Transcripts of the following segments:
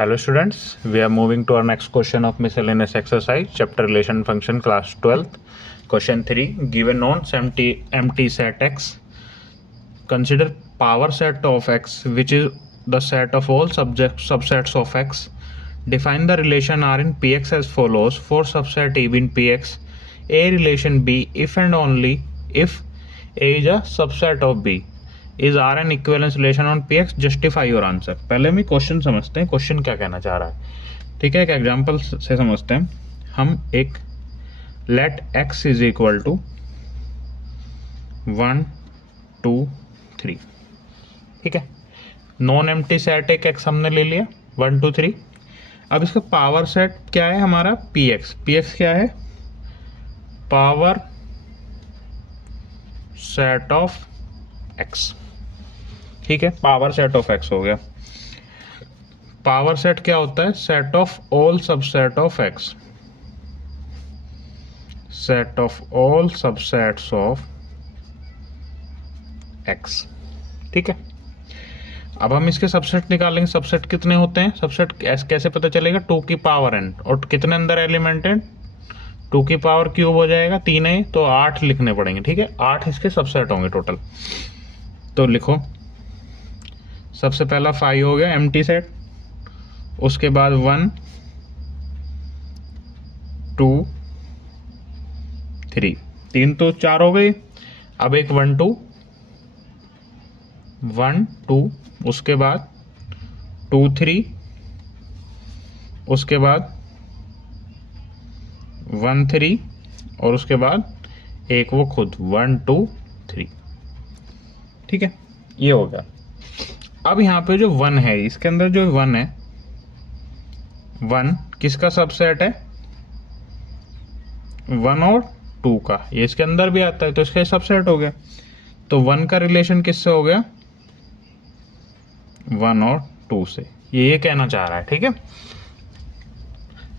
Hello students, we are moving to our next question of miscellaneous exercise, chapter relation function, class 12th. Question 3, given nonce empty set x, consider power set of x which is the set of all subsets of x. Define the relation R in Px as follows. For subset A in Px, A relation B if and only if A is a subset of B. Is R an equivalence relation on P X, justify your answer. पहले हम question समझते हैं, question क्या कहना चाह रहा है। ठीक है, एक एग्जांपल से समझते हैं। हम एक let X is equal to 1 2 3, ठीक है, नॉन एम्प्टी सेट एक एक्स हमने ले लिया 1 2 3। अब इसका पावर सेट क्या है हमारा पी एक्स। पी एक्स क्या है? Power set of x. ठीक है, पावर सेट ऑफ एक्स हो गया। पावर सेट क्या होता है? Set of all subset of x, set of all subsets of x. ठीक है, अब हम इसके सबसेट निकालेंगे। सबसेट कितने होते हैं? सबसेट कैसे पता चलेगा? 2 की पावर n, और कितने अंदर एलिमेंट है? 2 की पावर क्यूब हो जाएगा, 3 है तो 8 लिखने पड़ेंगे। ठीक है, 8 इसके सबसेट होंगे टोटल। तो लिखो, सबसे पहला 5 हो गया एम्प्टी सेट, उसके बाद 1 2 3, 3 तो 4 हो गई। अब एक 1 2, उसके बाद 2 3, उसके बाद 1 3, और उसके बाद एक वो खुद 1 2 3। ठीक है, ये हो गया। अब यहाँ पे जो 1 है, इसके अंदर जो 1 है, 1 किसका सबसेट है? 1 और 2 का। ये इसके अंदर भी आता है तो इसका सबसेट हो गया। तो 1 का रिलेशन किससे हो गया? 1 और 2 से। ये कहना चाह रहा है। ठीक है,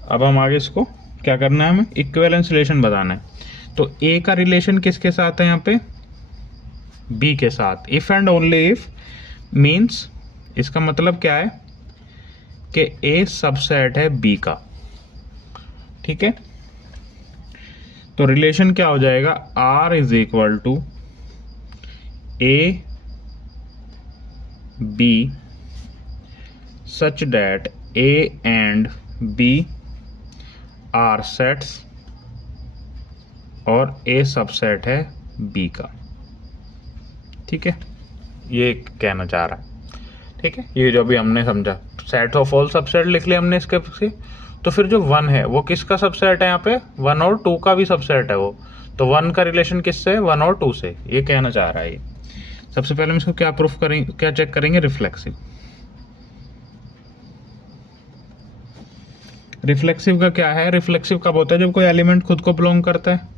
अब हम आगे इसको क्या करना है, हमें इक्विवेलेंस रिलेशन बताना है। तो ए का रिलेशन किसके साथ है यहाँ पे? बी के साथ। If and only if means इसका मतलब क्या है कि ए सबसेट है बी का। ठीक है, तो रिलेशन क्या हो जाएगा? R is equal to A B such that A and B are sets, और ए सबसेट है बी का। ठीक है, ये कहना चाह रहा है। ठीक है, ये जो भी हमने समझा, सेट ऑफ ऑल सबसेट लिख लिया हमने इसके से। तो फिर जो 1 है वो किसका सबसेट है? यहाँ पे 1 और 2 का भी सबसेट है वो। तो 1 का रिलेशन किससे है? 1 और 2 से। ये कहना चाह रहा है ये। सबसे पहले हम इसको क्या प्रूफ करेंगे, क्या चेक करेंगे? रिफ्लेक्सिव। रिफ्लेक्सिव का क्या है? रिफ्लेक्सिव कब होता है? जब कोई एलिमेंट खुद को बिलोंग करता है।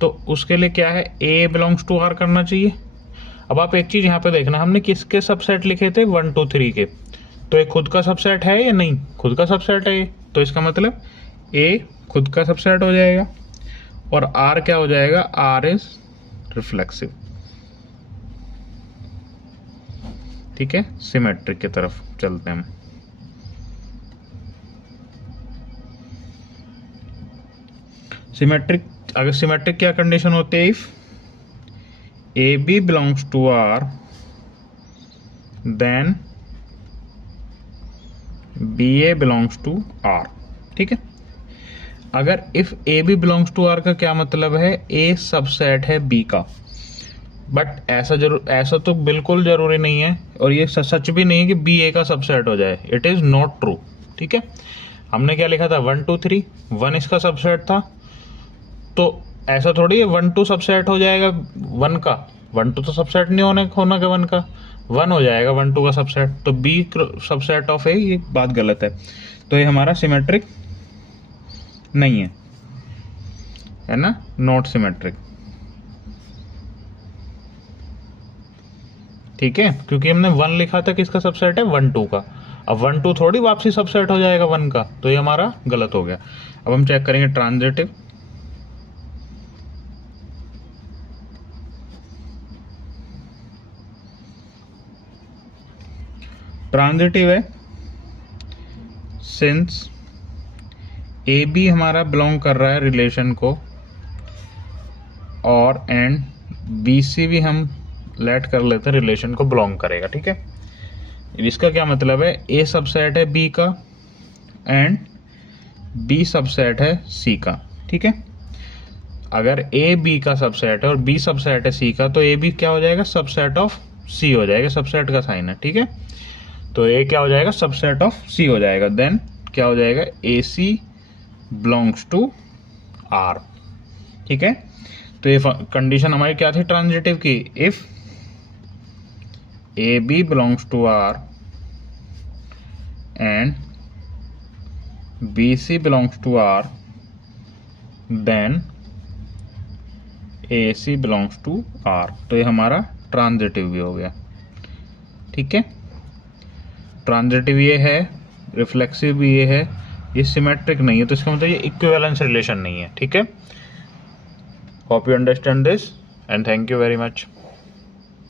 तो उसके लिए क्या है? ए बिलोंग्स टू आर करना चाहिए। अब आप एक चीज यहाँ पे देखना, हमने किसके सबसेट लिखे थे? 1 2 3 के। तो ये खुद का सबसेट है या नहीं? खुद का सबसेट है ये। तो इसका मतलब ए खुद का सबसेट हो जाएगा, और आर क्या हो जाएगा? R is reflexive. ठीक है, सिमेट्रिक की तरफ चलते हैं। सिमेट्रिक, अगर सिमेट्रिक क्या कंडीशन होती है? If A B belongs to R then B A belongs to R. ठीक है, अगर if A B belongs to R का क्या मतलब है? ए सबसेट है बी का। बट ऐसा तो बिल्कुल जरूरी नहीं है, और ये सच भी नहीं है कि बी ए का सबसेट हो जाए। It is not true. ठीक है, हमने क्या लिखा था? 1 2 3, 1 इसका सबसेट था। तो ऐसा थोड़ी है 1 2 सबसेट हो जाएगा 1 का। 1 2 तो सबसेट नहीं होना का 1 का, 1 हो जाएगा 1 2 का सबसेट। तो बी सबसेट ऑफ ए, ये बात गलत है। तो ये हमारा सिमेट्रिक नहीं है ना, नॉट सिमेट्रिक। ठीक है, क्योंकि हमने 1 लिखा था, किसका सबसेट है? 1 2 का। अब 1 2 थोड़ी वापसी सबसेट हो जाएगा 1 का, तो ये हमारा गलत हो गया। अब हम चेक करेंगे ट्रांजिटिव। ट्रांजिटिव है सिंस ए बी हमारा बिलोंग कर रहा है रिलेशन को, और एंड बी सी भी हम लेट कर लेते हैं रिलेशन को बिलोंग करेगा, ठीक है। इसका क्या मतलब है, ए सबसेट है बी का एंड बी सबसेट है सी का, ठीक है। अगर ए बी का सबसेट है और बी सबसेट है सी का, तो ए बी क्या हो जाएगा, सबसेट ऑफ सी हो जाएगा, सबसेट का साइन है, ठीक है। तो ए क्या हो जाएगा, सबसेट ऑफ सी हो जाएगा। देन क्या हो जाएगा, ए सी बिलोंग्स टू आर, ठीक है। तो ये कंडीशन हमारी क्या थी ट्रांजिटिव की, if A B belongs to R and B C belongs to R, then A C belongs to R. तो ये हमारा ट्रांजिटिव भी हो गया, ठीक है। ट्रांजिटिव ये है, रिफ्लेक्सिव भी ये है, ये सिमेट्रिक नहीं है, तो इसका मतलब ये इक्विवेलेंस रिलेशन नहीं है, ठीक है। Hope you understand this and thank you very much.